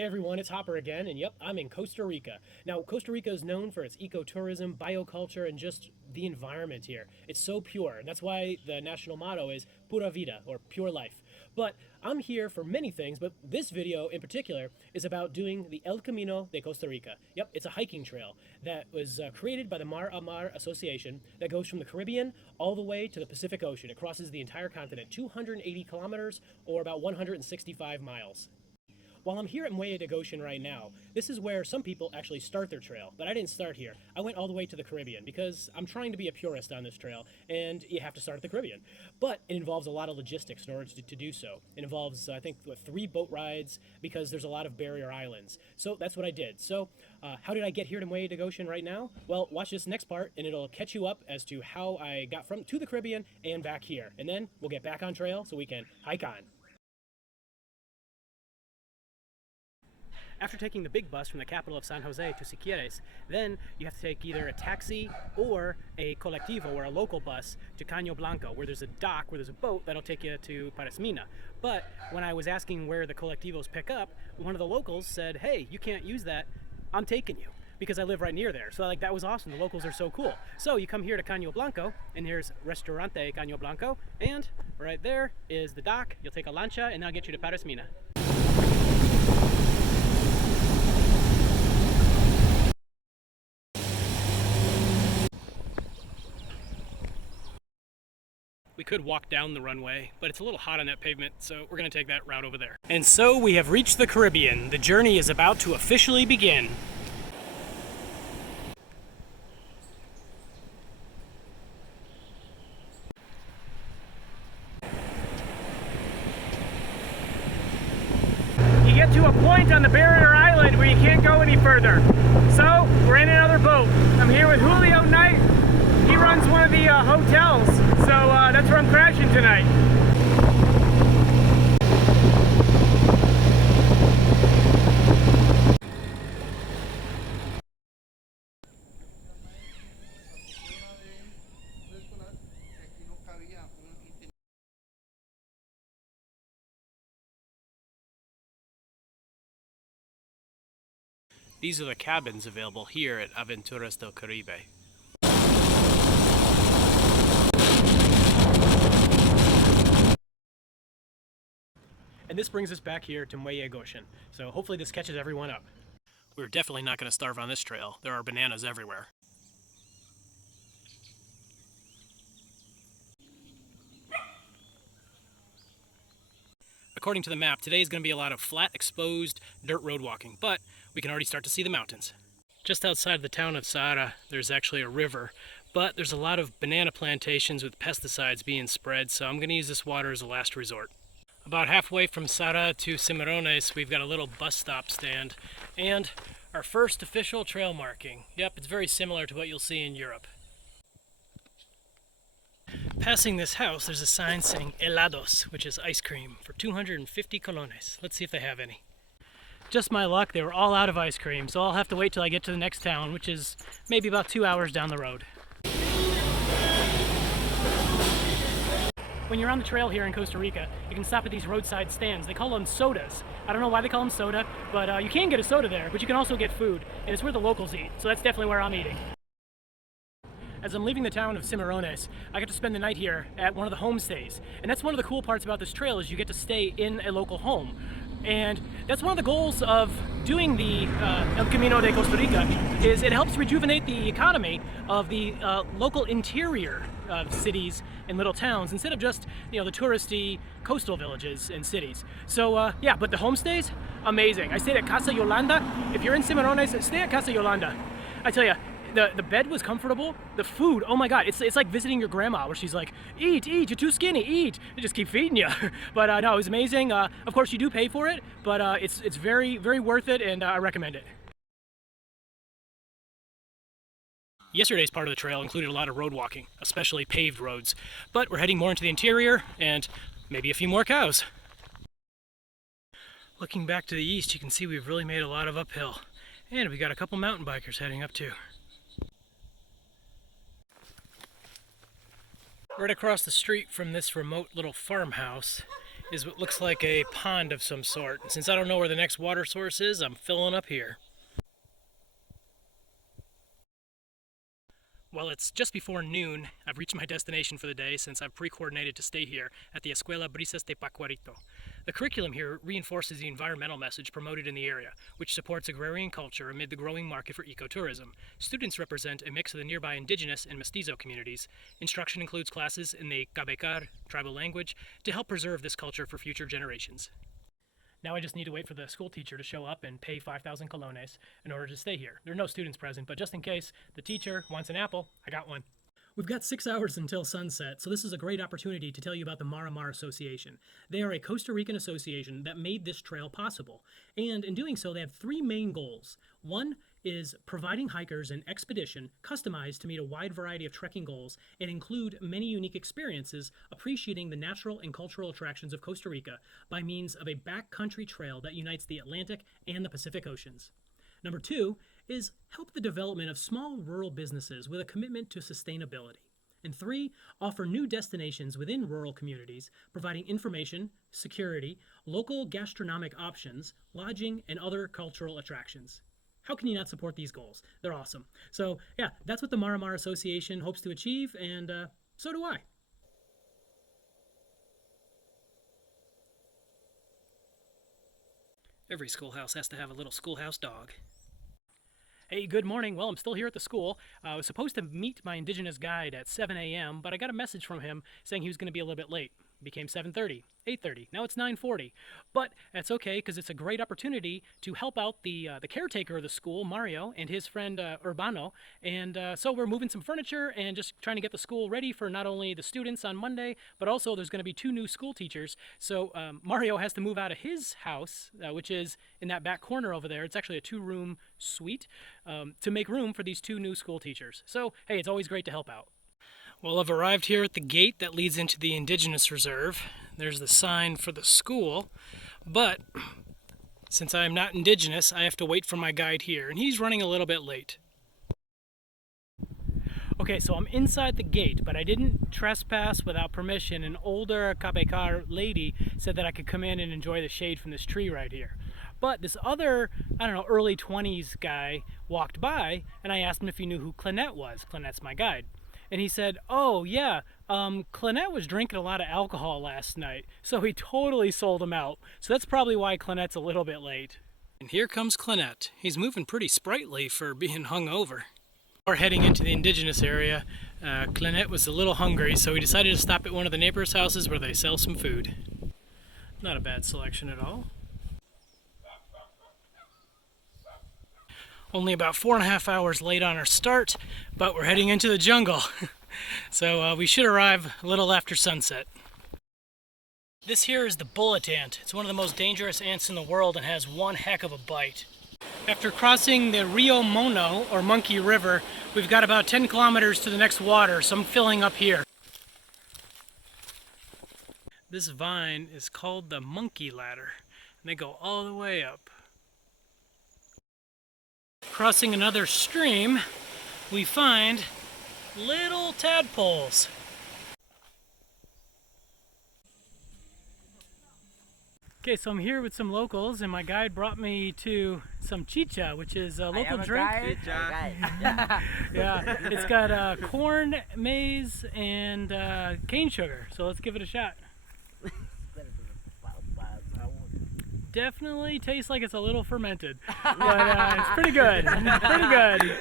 Hey everyone, it's Hopper again, and yep, I'm in Costa Rica. Now, Costa Rica is known for its ecotourism, bioculture, and just the environment here. It's so pure, and that's why the national motto is Pura Vida, or pure life. But I'm here for many things, but this video in particular is about doing the El Camino de Costa Rica. Yep, it's a hiking trail that was created by the Mar a Mar Association that goes from the Caribbean all the way to the Pacific Ocean. It crosses the entire continent, 280 kilometers, or about 165 miles. While I'm here at Muelle de Goshen right now, this is where some people actually start their trail, but I didn't start here. I went all the way to the Caribbean because I'm trying to be a purist on this trail, and you have to start at the Caribbean. But it involves a lot of logistics in order to do so. It involves, I think, 3 boat rides because there's a lot of barrier islands. So that's what I did. So how did I get here to Muelle de Goshen right now? Well, watch this next part, and it'll catch you up as to how I got to the Caribbean and back here. And then we'll get back on trail so we can hike on. After taking the big bus from the capital of San Jose to Siquieres, then you have to take either a taxi or a colectivo or a local bus to Caño Blanco, where there's a dock, where there's a boat that'll take you to Parismina. But when I was asking where the colectivos pick up, one of the locals said, hey, you can't use that, I'm taking you, because I live right near there. So that was awesome, the locals are so cool. So you come here to Caño Blanco, and here's Restaurante Caño Blanco, and right there is the dock. You'll take a lancha, and that'll get you to Parismina. We could walk down the runway, but it's a little hot on that pavement, so we're going to take that route over there. And so we have reached the Caribbean. The journey is about to officially begin. You get to a point on the barrier island where you can't go any further. So we're in another boat. I'm here with Julio Knight. He runs one of the hotels, so that's where I'm crashing tonight. These are the cabins available here at Aventuras del Caribe. And this brings us back here to Muelle Goshen. So hopefully this catches everyone up. We're definitely not going to starve on this trail. There are bananas everywhere. According to the map, today is going to be a lot of flat, exposed dirt road walking, but we can already start to see the mountains. Just outside the town of Sara, there's actually a river, but there's a lot of banana plantations with pesticides being spread, so I'm going to use this water as a last resort. About halfway from Sara to Cimarrones, we've got a little bus stop stand and our first official trail marking. Yep, it's very similar to what you'll see in Europe. Passing this house, there's a sign saying helados, which is ice cream, for 250 colones. Let's see if they have any. Just my luck, they were all out of ice cream, so I'll have to wait till I get to the next town, which is maybe about 2 hours down the road. When you're on the trail here in Costa Rica, you can stop at these roadside stands. They call them sodas. I don't know why they call them soda, but you can get a soda there, but you can also get food, and it's where the locals eat, so that's definitely where I'm eating. As I'm leaving the town of Cimarrones, I get to spend the night here at one of the homestays. And that's one of the cool parts about this trail is you get to stay in a local home. And that's one of the goals of doing the El Camino de Costa Rica, is it helps rejuvenate the economy of the local interior of cities and little towns instead of just, the touristy coastal villages and cities. So yeah, but the homestays, amazing. I stayed at Casa Yolanda. If you're in Cimarrones, stay at Casa Yolanda. I tell you, the bed was comfortable. The food, oh my God, it's like visiting your grandma where she's like, eat, you're too skinny, eat. They just keep feeding you. But no, it was amazing. Of course, you do pay for it, but it's very, very worth it, and I recommend it. Yesterday's part of the trail included a lot of road walking, especially paved roads. But we're heading more into the interior and maybe a few more cows. Looking back to the east, you can see we've really made a lot of uphill. And we got a couple mountain bikers heading up too. Right across the street from this remote little farmhouse is what looks like a pond of some sort. Since I don't know where the next water source is, I'm filling up here. Well, it's just before noon. I've reached my destination for the day since I've pre-coordinated to stay here at the Escuela Brisas de Pacuarito. The curriculum here reinforces the environmental message promoted in the area, which supports agrarian culture amid the growing market for ecotourism. Students represent a mix of the nearby indigenous and mestizo communities. Instruction includes classes in the Cabécar tribal language to help preserve this culture for future generations. Now I just need to wait for the school teacher to show up and pay 5,000 colones in order to stay here. There are no students present, but just in case the teacher wants an apple, I got one. We've got 6 hours until sunset, so this is a great opportunity to tell you about the Mar Association. They are a Costa Rican association that made this trail possible. And in doing so, they have 3 main goals. One is providing hikers an expedition customized to meet a wide variety of trekking goals and include many unique experiences, appreciating the natural and cultural attractions of Costa Rica by means of a backcountry trail that unites the Atlantic and the Pacific Oceans. Number 2 is help the development of small rural businesses with a commitment to sustainability. And 3, offer new destinations within rural communities, providing information, security, local gastronomic options, lodging, and other cultural attractions. How can you not support these goals? They're awesome. So yeah, that's what the Mar Association hopes to achieve, and so do I. Every schoolhouse has to have a little schoolhouse dog. Hey, good morning. Well, I'm still here at the school. I was supposed to meet my indigenous guide at 7 a.m., but I got a message from him saying he was going to be a little bit late. It became 7:30, 8:30. Now it's 9:40. But that's okay because it's a great opportunity to help out the caretaker of the school, Mario, and his friend Urbano. And so we're moving some furniture and just trying to get the school ready for not only the students on Monday, but also there's going to be 2 new school teachers. So Mario has to move out of his house, which is in that back corner over there. It's actually a 2-room suite to make room for these 2 new school teachers. So, hey, it's always great to help out. Well, I've arrived here at the gate that leads into the Indigenous Reserve. There's the sign for the school, but since I am not Indigenous, I have to wait for my guide here, and he's running a little bit late. Okay, so I'm inside the gate, but I didn't trespass without permission. An older Cabécar lady said that I could come in and enjoy the shade from this tree right here. But this other, I don't know, early 20s guy walked by, and I asked him if he knew who Clenette was. Clenette's my guide. And he said, oh yeah, Clenette was drinking a lot of alcohol last night, so he totally sold him out. So that's probably why Clenette's a little bit late. And here comes Clenette. He's moving pretty sprightly for being hungover. We're heading into the indigenous area. Clenette was a little hungry, so we decided to stop at one of the neighbors' houses where they sell some food. Not a bad selection at all. Only about 4.5 hours late on our start, but we're heading into the jungle. So we should arrive a little after sunset. This here is the bullet ant. It's one of the most dangerous ants in the world and has one heck of a bite. After crossing the Rio Mono, or Monkey River, we've got about 10 kilometers to the next water, so I'm filling up here. This vine is called the monkey ladder, and they go all the way up. Crossing another stream, we find little tadpoles. Okay, so I'm here with some locals, and my guide brought me to some chicha, which is a local drink. Yeah, it's got corn, maize, and cane sugar. So let's give it a shot. Definitely tastes like it's a little fermented, but it's pretty good. Pretty good.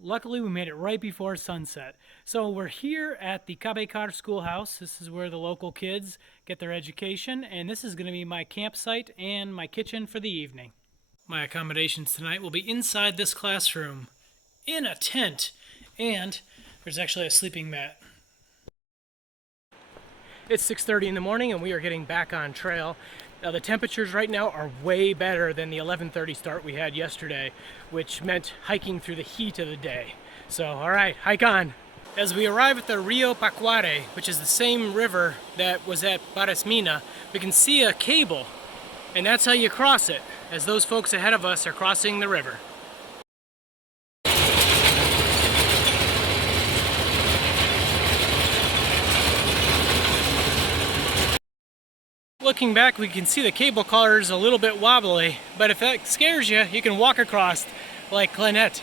Luckily, we made it right before sunset. So we're here at the Cabécar Schoolhouse. This is where the local kids get their education, and this is going to be my campsite and my kitchen for the evening. My accommodations tonight will be inside this classroom, in a tent, and there's actually a sleeping mat. It's 6:30 in the morning and we are getting back on trail. Now the temperatures right now are way better than the 11:30 start we had yesterday, which meant hiking through the heat of the day. So alright, hike on. As we arrive at the Rio Pacuare, which is the same river that was at Barasmina, we can see a cable, and that's how you cross it, as those folks ahead of us are crossing the river. Looking back, we can see the cable car is a little bit wobbly, but if that scares you, you can walk across like Clenette.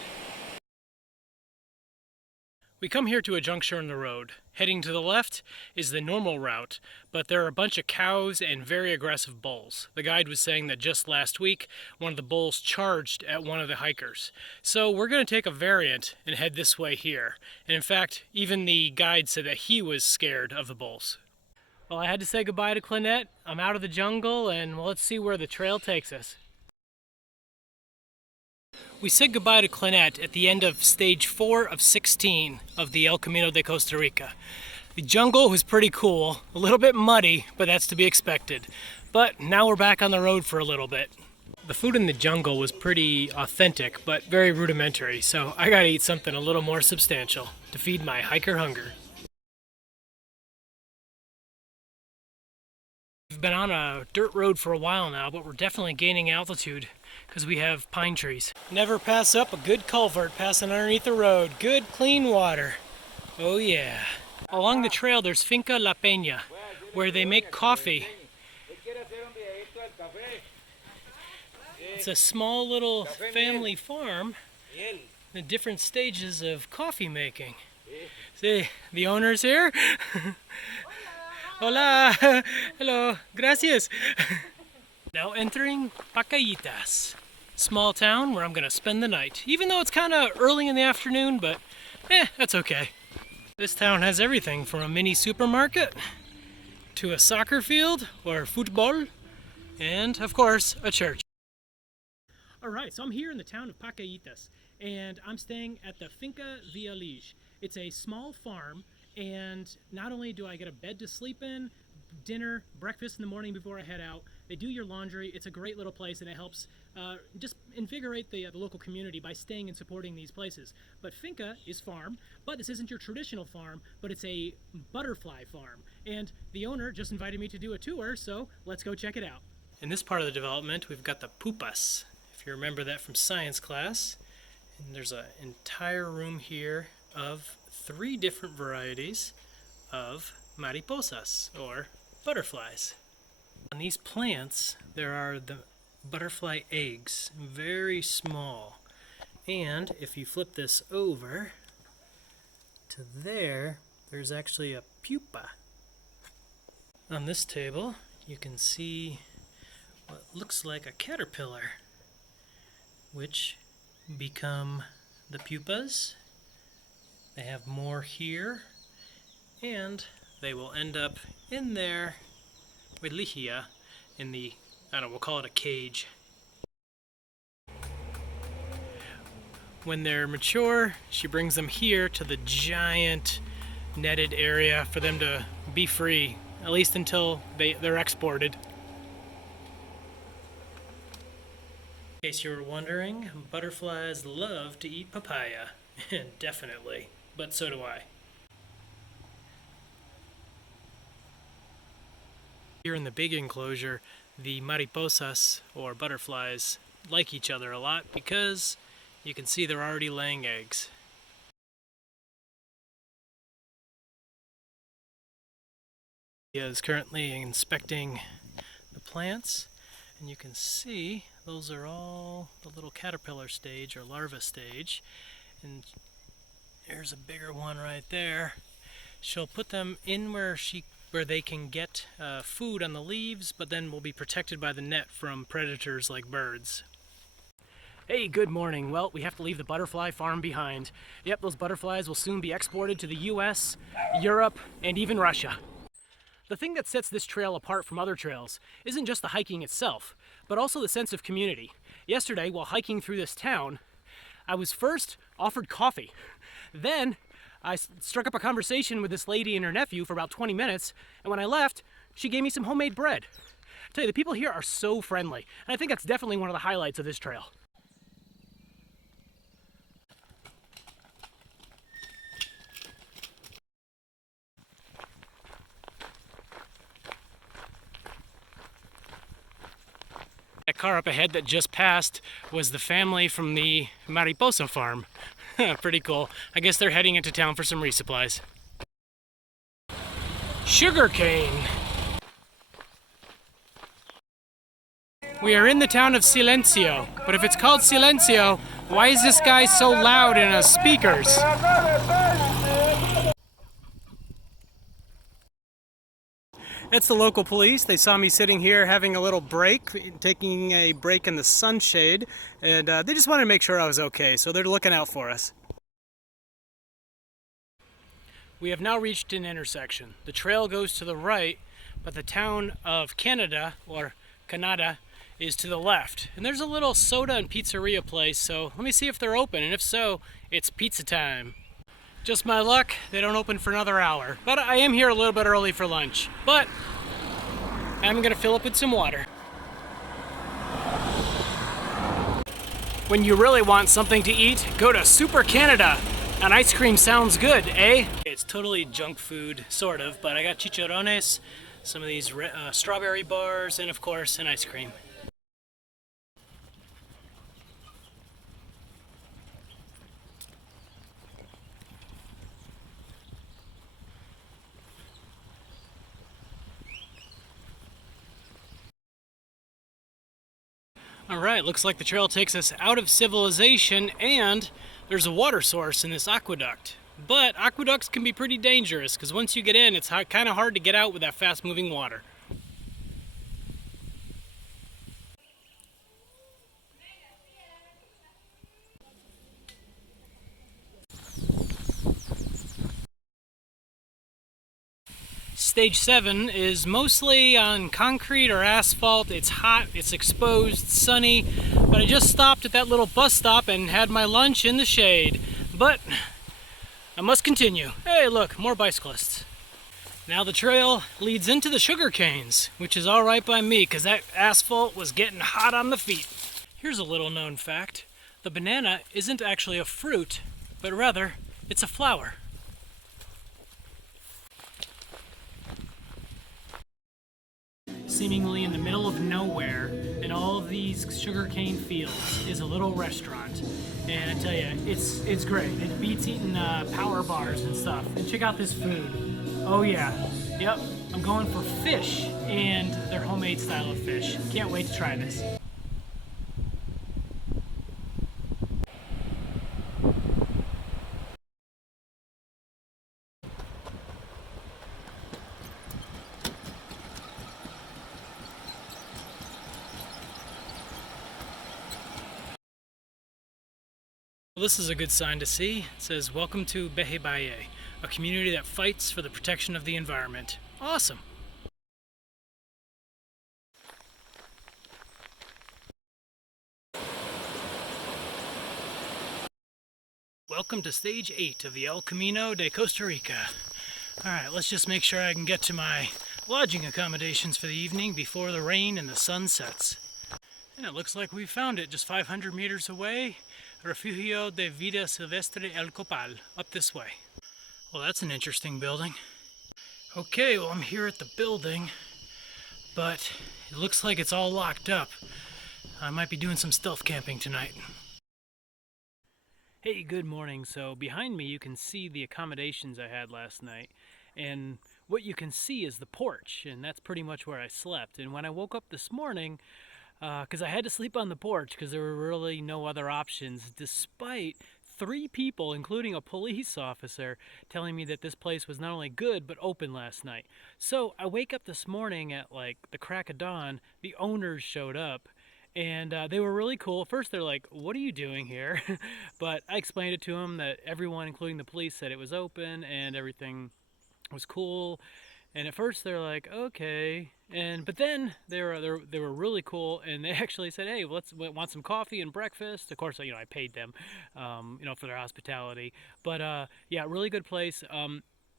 We come here to a juncture in the road. Heading to the left is the normal route, but there are a bunch of cows and very aggressive bulls. The guide was saying that just last week, one of the bulls charged at one of the hikers. So we're going to take a variant and head this way here. And in fact, even the guide said that he was scared of the bulls. Well, I had to say goodbye to Clenette. I'm out of the jungle, and well, let's see where the trail takes us. We said goodbye to Clenette at the end of stage 4 of 16 of the El Camino de Costa Rica. The jungle was pretty cool, a little bit muddy, but that's to be expected. But now we're back on the road for a little bit. The food in the jungle was pretty authentic, but very rudimentary, so I gotta eat something a little more substantial to feed my hiker hunger. We've been on a dirt road for a while now, but we're definitely gaining altitude because we have pine trees. Never pass up a good culvert passing underneath the road. Good clean water. Oh yeah. Along the trail there's Finca La Peña, where they make coffee. It's a small little family farm, the different stages of coffee making. See, the owner's here. Hola, hello, gracias. Now entering Pacaitas, small town where I'm gonna spend the night. Even though it's kind of early in the afternoon, but that's okay. This town has everything from a mini supermarket to a soccer field or football, and of course, a church. All right, so I'm here in the town of Pacaitas, and I'm staying at the Finca Villalige. It's a small farm, and not only do I get a bed to sleep in, dinner, breakfast in the morning before I head out, they do your laundry. It's a great little place, and it helps just invigorate the local community by staying and supporting these places. But Finca is farm, but this isn't your traditional farm, but it's a butterfly farm. And the owner just invited me to do a tour, so let's go check it out. In this part of the development, we've got the pupas, if you remember that from science class. And there's an entire room here of 3 different varieties of mariposas, or butterflies. On these plants, there are the butterfly eggs, very small. And if you flip this over to there, there's actually a pupa. On this table, you can see what looks like a caterpillar, which become the pupas. They have more here, and they will end up in their Villalige, in the, I don't know, we'll call it a cage. When they're mature, she brings them here to the giant netted area for them to be free, at least until they're exported. In case you were wondering, butterflies love to eat papaya. Definitely, but so do I. Here in the big enclosure, the mariposas, or butterflies, like each other a lot because you can see they're already laying eggs. He is currently inspecting the plants, and you can see those are all the little caterpillar stage or larva stage. And there's a bigger one right there. She'll put them in where they can get food on the leaves, but then will be protected by the net from predators like birds. Hey, good morning. Well, we have to leave the butterfly farm behind. Yep, those butterflies will soon be exported to the US, Europe, and even Russia. The thing that sets this trail apart from other trails isn't just the hiking itself, but also the sense of community. Yesterday, while hiking through this town, I was first offered coffee. Then I struck up a conversation with this lady and her nephew for about 20 minutes, and when I left, she gave me some homemade bread. I tell you, the people here are so friendly, and I think that's definitely one of the highlights of this trail. That car up ahead that just passed was the family from the mariposa farm. Pretty cool. I guess they're heading into town for some resupplies. Sugar cane. We are in the town of Silencio, but if it's called Silencio, why is this guy so loud in his speakers? It's the local police. They saw me sitting here having a little break, taking a break in the sunshade, and they just wanted to make sure I was okay, so they're looking out for us. We have now reached an intersection. The trail goes to the right, but the town of Canada, or Canada, is to the left. And there's a little soda and pizzeria place, so let me see if they're open, and if so, it's pizza time. Just my luck, they don't open for another hour. But I am here a little bit early for lunch. But I'm gonna fill up with some water. When you really want something to eat, go to Super Canada. And ice cream sounds good, eh? It's totally junk food, sort of, but I got chicharrones, some of these strawberry bars, and of course, an ice cream. Alright, looks like the trail takes us out of civilization, and there's a water source in this aqueduct. But aqueducts can be pretty dangerous, because once you get in, it's kind of hard to get out with that fast-moving water. Stage 7 is mostly on concrete or asphalt. It's hot, it's exposed, sunny, but I just stopped at that little bus stop and had my lunch in the shade. But I must continue. Hey, look, more bicyclists. Now the trail leads into the sugar canes, which is all right by me because that asphalt was getting hot on the feet. Here's a little known fact. The banana isn't actually a fruit, but rather it's a flower. Seemingly in the middle of nowhere, in all of these sugarcane fields, is a little restaurant. And I tell you, it's great. It beats eating power bars and stuff. And check out this food. Oh yeah, yep, I'm going for fish and their homemade style of fish. Can't wait to try this. Well, this is a good sign to see. It says, "Welcome to Behe-Baye, a community that fights for the protection of the environment." Awesome! Welcome to Stage 8 of the El Camino de Costa Rica. Alright, let's just make sure I can get to my lodging accommodations for the evening before the rain and the sun sets. And it looks like we found it just 500 meters away. Refugio de Vida Silvestre El Copal, up this way. Well, that's an interesting building. Okay, well, I'm here at the building, but it looks like it's all locked up. I might be doing some stealth camping tonight. Hey, good morning. So behind me you can see the accommodations I had last night, and what you can see is the porch, and that's pretty much where I slept. And when I woke up this morning, because I had to sleep on the porch because there were really no other options, despite 3 people, including a police officer, telling me that this place was not only good but open last night. So I wake up this morning at like the crack of dawn. The owners showed up, and they were really cool. First they're like, "What are you doing here?" But I explained it to them that everyone, including the police, said it was open and everything was cool. And at first they're like, "Okay," but then they were really cool, and they actually said, "Hey, want some coffee and breakfast?" Of course, I paid them, for their hospitality. But yeah, really good place.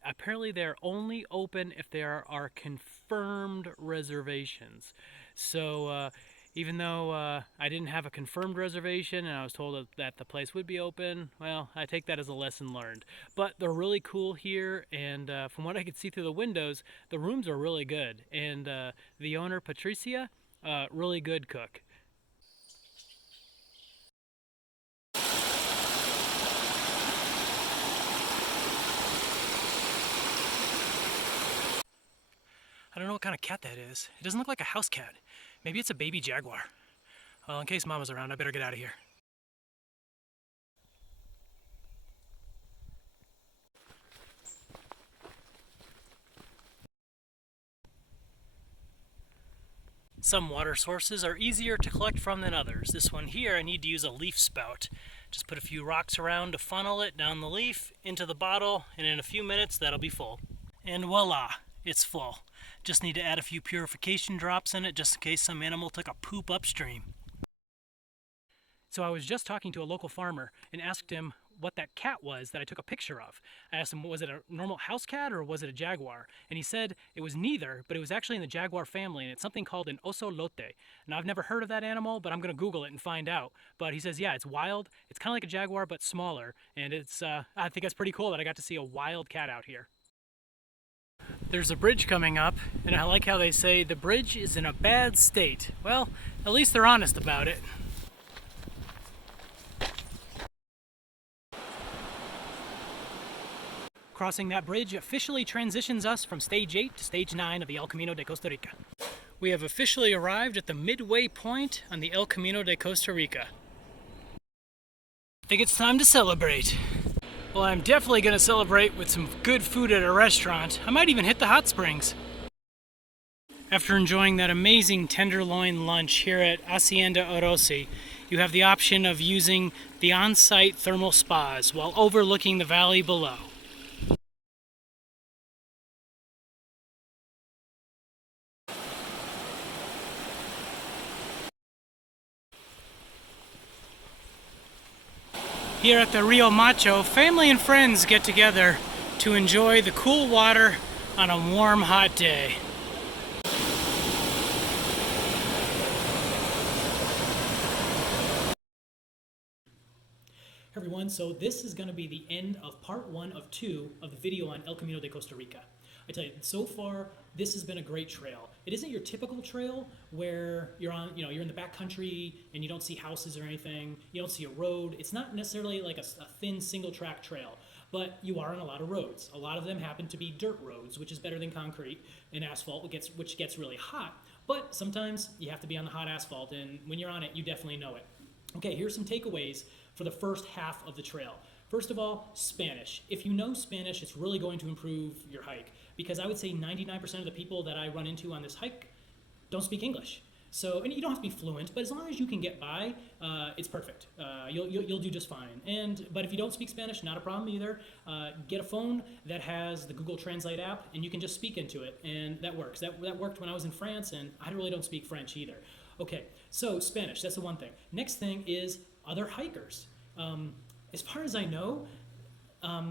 Apparently, they're only open if there are confirmed reservations. So even though I didn't have a confirmed reservation and I was told that the place would be open, well, I take that as a lesson learned. But they're really cool here, and from what I could see through the windows, the rooms are really good. And the owner, Patricia, really good cook. I don't know what kind of cat that is. It doesn't look like a house cat. Maybe it's a baby jaguar. Well, in case Mama's around, I better get out of here. Some water sources are easier to collect from than others. This one here, I need to use a leaf spout. Just put a few rocks around to funnel it down the leaf into the bottle, and in a few minutes that'll be full. And voila, it's full. Just need to add a few purification drops in it just in case some animal took a poop upstream. So I was just talking to a local farmer and asked him what that cat was that I took a picture of. I asked him, was it a normal house cat or was it a jaguar? And he said it was neither, but it was actually in the jaguar family, and it's something called an oso-lote. Now, I've never heard of that animal, but I'm going to Google it and find out. But he says, yeah, it's wild. It's kind of like a jaguar, but smaller. And it's, I think that's pretty cool that I got to see a wild cat out here. There's a bridge coming up, and I like how they say the bridge is in a bad state. Well, at least they're honest about it. Crossing that bridge officially transitions us from Stage 8 to Stage 9 of the El Camino de Costa Rica. We have officially arrived at the midway point on the El Camino de Costa Rica. I think it's time to celebrate. Well, I'm definitely going to celebrate with some good food at a restaurant. I might even hit the hot springs. After enjoying that amazing tenderloin lunch here at Hacienda Orosi, you have the option of using the on-site thermal spas while overlooking the valley below. Here at the Rio Macho, family and friends get together to enjoy the cool water on a warm, hot day. Hey everyone, so this is going to be the end of part 1 of 2 of the video on El Camino de Costa Rica. I tell you, so far, this has been a great trail. It isn't your typical trail where you're on, you're in the backcountry and you don't see houses or anything. You don't see a road. It's not necessarily like a thin single track trail, but you are on a lot of roads. A lot of them happen to be dirt roads, which is better than concrete and asphalt, which gets really hot. But sometimes you have to be on the hot asphalt, and when you're on it, you definitely know it. Okay, here's some takeaways for the first half of the trail. First of all, Spanish. If you know Spanish, it's really going to improve your hike, because I would say 99% of the people that I run into on this hike don't speak English. So, and you don't have to be fluent, but as long as you can get by, it's perfect. You'll do just fine. But if you don't speak Spanish, not a problem either. Get a phone that has the Google Translate app, and you can just speak into it, and that works. That worked when I was in France, and I really don't speak French either. Okay, so Spanish, that's the one thing. Next thing is other hikers. As far as I know,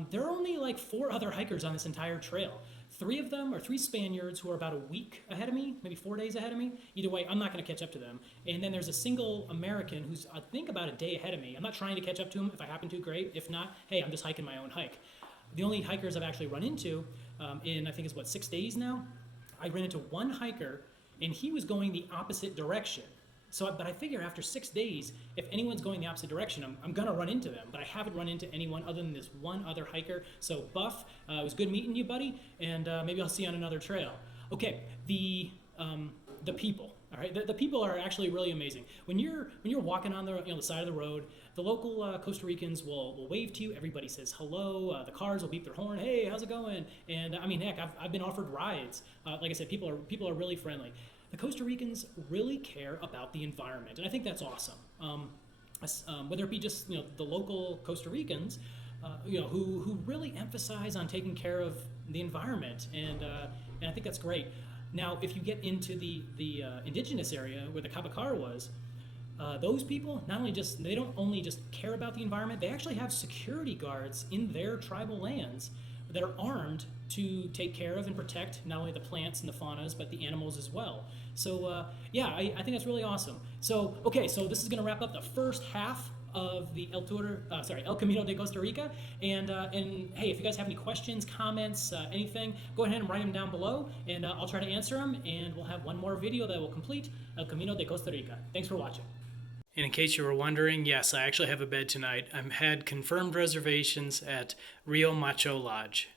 there are only like 4 other hikers on this entire trail. 3 of them are 3 Spaniards who are about a week ahead of me, maybe 4 days ahead of me. Either way, I'm not going to catch up to them. And then there's a single American who's, I think, about a day ahead of me. I'm not trying to catch up to him. If I happen to, great. If not, hey, I'm just hiking my own hike. The only hikers I've actually run into in, I think it's 6 days now, I ran into one hiker, and he was going the opposite direction. So, but I figure after 6 days, if anyone's going the opposite direction, I'm going to run into them. But I haven't run into anyone other than this one other hiker. So, Buff, it was good meeting you, buddy, and maybe I'll see you on another trail. Okay, the people. All right, the people are actually really amazing. When you're walking on the side of the road, the local Costa Ricans will wave to you. Everybody says hello. The cars will beep their horn. Hey, how's it going? And I mean, heck, I've been offered rides. Like I said, people are really friendly. The Costa Ricans really care about the environment, and I think that's awesome. Whether it be just the local Costa Ricans, who really emphasize on taking care of the environment, and I think that's great. Now, if you get into the indigenous area where the Cabacar was, those people they don't only just care about the environment, they actually have security guards in their tribal lands that are armed to take care of and protect not only the plants and the faunas, but the animals as well. So yeah, I think that's really awesome. So okay, so this is going to wrap up the first half of the El Camino de Costa Rica. And hey, if you guys have any questions, comments, anything, go ahead and write them down below, and I'll try to answer them. And we'll have one more video that will complete El Camino de Costa Rica. Thanks for watching. And in case you were wondering, yes, I actually have a bed tonight. I've had confirmed reservations at Rio Macho Lodge.